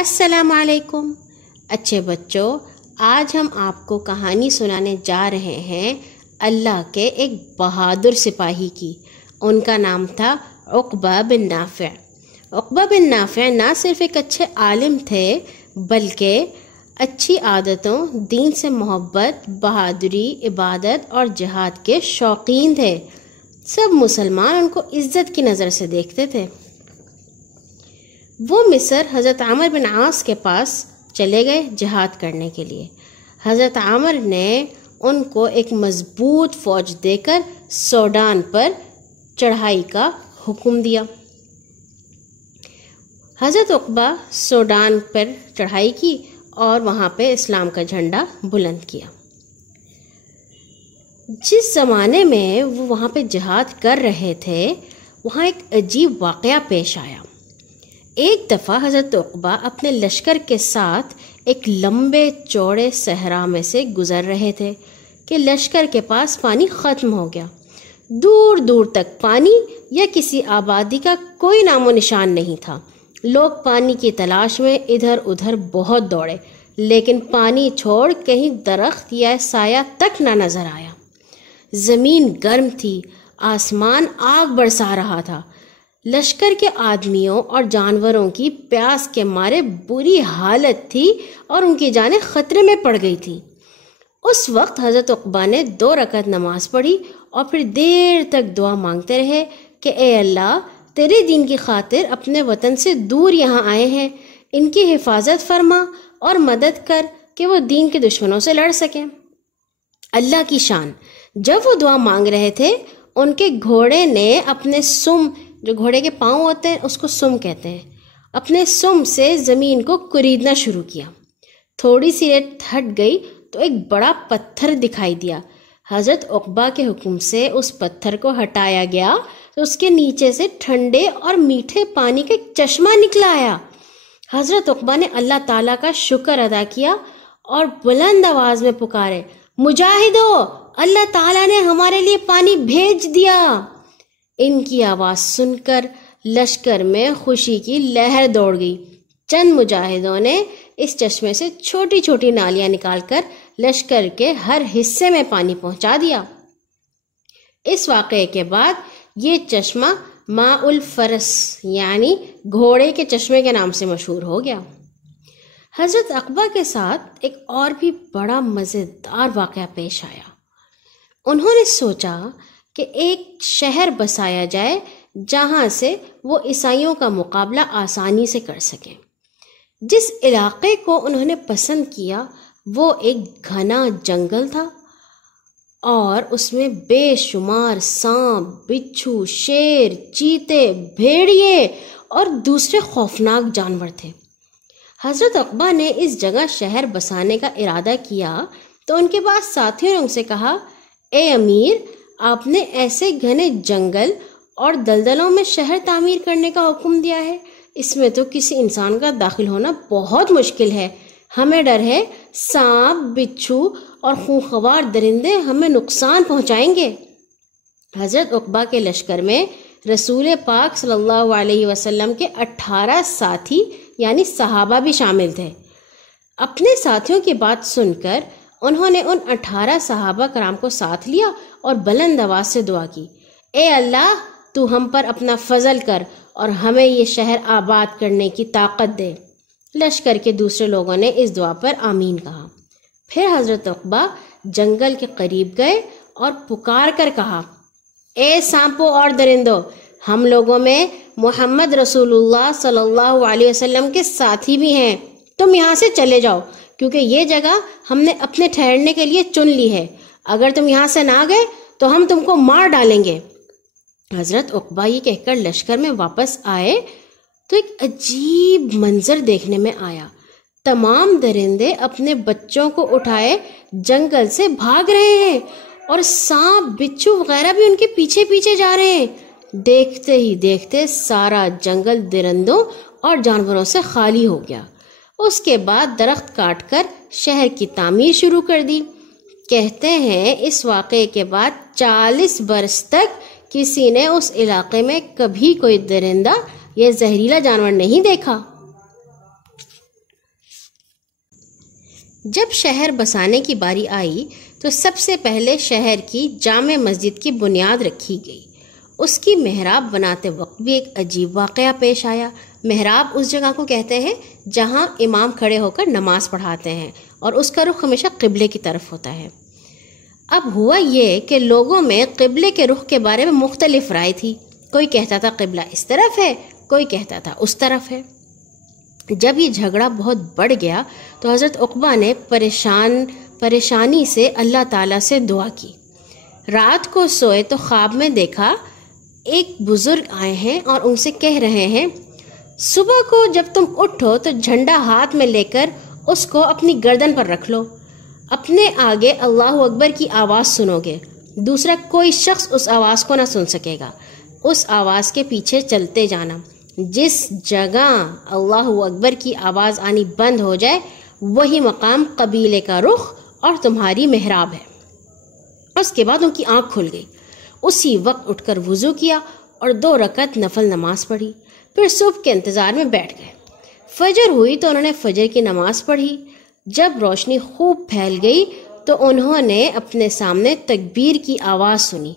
السلام علیکم اچھے بچوں، آج ہم آپ کو کہانی سنانے جا رہے ہیں اللہ کے ایک بہادر سپاہی کی۔ ان کا نام تھا عقبہ بن نافع۔ عقبہ بن نافع نہ صرف ایک اچھے عالم تھے بلکہ اچھی عادتوں، دین سے محبت، بہادری، عبادت اور جہاد کے شوقین تھے۔ سب مسلمان ان کو عزت کی نظر سے دیکھتے تھے۔ وہ مصر حضرت عامر بن عاص کے پاس چلے گئے جہاد کرنے کے لیے۔ حضرت عامر نے ان کو ایک مضبوط فوج دے کر سوڈان پر چڑھائی کا حکم دیا۔ حضرت عقبہ سوڈان پر چڑھائی کی اور وہاں پہ اسلام کا جھنڈا بلند کیا۔ جس زمانے میں وہ وہاں پہ جہاد کر رہے تھے، وہاں ایک عجیب واقعہ پیش آیا۔ ایک دفعہ حضرت عقبہ اپنے لشکر کے ساتھ ایک لمبے چوڑے صحرا میں سے گزر رہے تھے کہ لشکر کے پاس پانی ختم ہو گیا۔ دور دور تک پانی یا کسی آبادی کا کوئی نام و نشان نہیں تھا۔ لوگ پانی کی تلاش میں ادھر ادھر بہت دوڑے، لیکن پانی چھوڑ کہیں درخت یا سایہ تک نہ نظر آیا۔ زمین گرم تھی، آسمان آگ برسا رہا تھا۔ لشکر کے آدمیوں اور جانوروں کی پیاس کے مارے بری حالت تھی اور ان کی جانیں خطرے میں پڑ گئی تھی۔ اس وقت حضرت عقبہ نے 2 رکعت نماز پڑھی اور پھر دیر تک دعا مانگتے رہے کہ اے اللہ، تیرے دین کی خاطر اپنے وطن سے دور یہاں آئے ہیں، ان کی حفاظت فرما اور مدد کر کہ وہ دین کے دشمنوں سے لڑ سکیں۔ اللہ کی شان، جب وہ دعا مانگ رہے تھے، ان کے گھوڑے نے اپنے سم، جو گھوڑے کے پاؤں ہوتے ہیں اس کو سم کہتے ہیں، اپنے سم سے زمین کو کریدنا شروع کیا۔ تھوڑی سی ریت ہٹ گئی تو ایک بڑا پتھر دکھائی دیا۔ حضرت عقبہ کے حکم سے اس پتھر کو ہٹایا گیا تو اس کے نیچے سے ٹھنڈے اور میٹھے پانی کا ایک چشمہ نکلا آیا۔ حضرت عقبہ نے اللہ تعالیٰ کا شکر ادا کیا اور بلند آواز میں پکارے، مجاہدو، اللہ تعالیٰ نے ہمارے لیے پانی بھیج دیا۔ ان کی آواز سن کر لشکر میں خوشی کی لہر دوڑ گئی۔ چند مجاہدوں نے اس چشمے سے چھوٹی چھوٹی نالیاں نکال کر لشکر کے ہر حصے میں پانی پہنچا دیا۔ اس واقعے کے بعد یہ چشمہ ماء الفرس یعنی گھوڑے کے چشمے کے نام سے مشہور ہو گیا۔ حضرت عقبہ کے ساتھ ایک اور بھی بڑا مزیدار واقعہ پیش آیا۔ انہوں نے سوچا کہ ایک شہر بسایا جائے جہاں سے وہ عیسائیوں کا مقابلہ آسانی سے کر سکیں۔ جس علاقے کو انہوں نے پسند کیا وہ ایک گھنا جنگل تھا اور اس میں بے شمار سانپ، بچھو، شیر، چیتے، بھیڑیے اور دوسرے خوفناک جانور تھے۔ حضرت عقبہ نے اس جگہ شہر بسانے کا ارادہ کیا تو ان کے بعد ساتھیوں نے ان سے کہا، اے امیر، آپ نے ایسے گھنے جنگل اور دلدلوں میں شہر تعمیر کرنے کا حکم دیا ہے، اس میں تو کسی انسان کا داخل ہونا بہت مشکل ہے۔ ہمیں ڈر ہے سانپ، بچھو اور خونخوار درندے ہمیں نقصان پہنچائیں گے۔ حضرت عقبہ کے لشکر میں رسول پاک صلی اللہ علیہ وسلم کے 18 ساتھی یعنی صحابہ بھی شامل تھے۔ اپنے ساتھیوں کی بات سن کر انہوں نے ان 18 صحابہ کرام کو ساتھ لیا اور بلند آواز سے دعا کی، اے اللہ، تو ہم پر اپنا فضل کر اور ہمیں یہ شہر آباد کرنے کی طاقت دے۔ لشکر کے دوسرے لوگوں نے اس دعا پر آمین کہا۔ پھر حضرت عقبہ جنگل کے قریب گئے اور پکار کر کہا، اے سانپوں اور درندوں، ہم لوگوں میں محمد رسول اللہ صلی اللہ علیہ وسلم کے ساتھی بھی ہیں، تم یہاں سے چلے جاؤ کیونکہ یہ جگہ ہم نے اپنے ٹھہرنے کے لیے چن لی ہے۔ اگر تم یہاں سے نہ گئے تو ہم تم کو مار ڈالیں گے۔ حضرت عقبہ یہ کہہ کر لشکر میں واپس آئے تو ایک عجیب منظر دیکھنے میں آیا۔ تمام درندے اپنے بچوں کو اٹھائے جنگل سے بھاگ رہے ہیں اور سانپ، بچھو وغیرہ بھی ان کے پیچھے پیچھے جا رہے ہیں۔ دیکھتے ہی دیکھتے سارا جنگل درندوں اور جانوروں سے خالی ہو گیا۔ اس کے بعد درخت کاٹ کر شہر کی تعمیر شروع کر دی۔ کہتے ہیں اس واقعے کے بعد 40 برس تک کسی نے اس علاقے میں کبھی کوئی درندہ یا زہریلا جانور نہیں دیکھا۔ جب شہر بسانے کی باری آئی تو سب سے پہلے شہر کی جامع مسجد کی بنیاد رکھی گئی۔ اس کی محراب بناتے وقت بھی ایک عجیب واقعہ پیش آیا۔ محراب اس جگہ کو کہتے ہیں جہاں امام کھڑے ہو کر نماز پڑھاتے ہیں اور اس کا رخ ہمیشہ قبلے کی طرف ہوتا ہے۔ اب ہوا یہ کہ لوگوں میں قبلے کے رخ کے بارے میں مختلف رائے تھی۔ کوئی کہتا تھا قبلہ اس طرف ہے، کوئی کہتا تھا اس طرف ہے۔ جب یہ جھگڑا بہت بڑھ گیا تو حضرت عقبہ نے پریشانی سے اللہ تعالیٰ سے دعا کی۔ رات کو سوئے تو خواب میں دیکھا ایک بزرگ آئے ہیں اور ان سے کہہ رہے ہیں، صبح کو جب تم اٹھو تو جھنڈا ہاتھ میں لے کر اس کو اپنی گردن پر رکھ لو، اپنے آگے اللہ اکبر کی آواز سنو گے، دوسرا کوئی شخص اس آواز کو نہ سن سکے گا، اس آواز کے پیچھے چلتے جانا، جس جگہ اللہ اکبر کی آواز آنی بند ہو جائے وہی مقام قبیلے کا رخ اور تمہاری محراب ہے۔ اس کے بعد ان کی آنکھ کھل گئی، اسی وقت اٹھ کر وضو کیا اور 2 رکعت نفل نماز پڑھی، پھر صبح کے انتظار میں بیٹھ گئے۔ فجر ہوئی تو انہوں نے فجر کی نماز پڑھی۔ جب روشنی خوب پھیل گئی تو انہوں نے اپنے سامنے تکبیر کی آواز سنی۔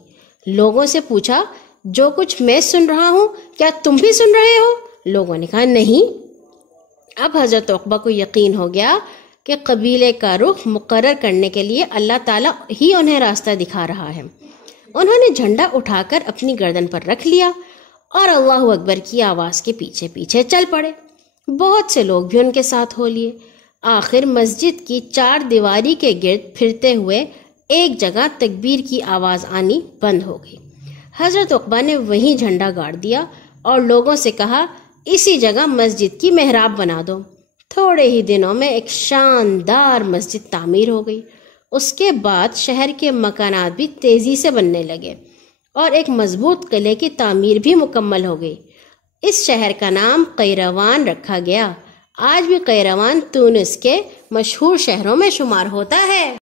لوگوں سے پوچھا، جو کچھ میں سن رہا ہوں کیا تم بھی سن رہے ہو؟ لوگوں نے کہا نہیں۔ اب حضرت عقبہ کو یقین ہو گیا کہ قبیلے کا رخ مقرر کرنے کے لیے اللہ تعالیٰ ہی انہیں راستہ دکھا رہا ہے۔ انہوں نے جھنڈا اٹھا کر اپنی گردن پر رکھ لیا اور اللہ اکبر کی آواز کے پیچھے پیچھے چل پڑے۔ بہت سے لوگ بھی ان کے ساتھ ہو لیے۔ آخر مسجد کی 4 دیواری کے گرد پھرتے ہوئے ایک جگہ تکبیر کی آواز آنی بند ہو گئی۔ حضرت عقبہ نے وہیں جھنڈا گاڑ دیا اور لوگوں سے کہا، اسی جگہ مسجد کی محراب بنا دو۔ تھوڑے ہی دنوں میں ایک شاندار مسجد تعمیر ہو گئی۔ اس کے بعد شہر کے مکانات بھی تیزی سے بننے لگے اور ایک مضبوط قلعے کی تعمیر بھی مکمل ہو گئی۔ اس شہر کا نام قیروان رکھا گیا۔ آج بھی قیروان تونس کے مشہور شہروں میں شمار ہوتا ہے۔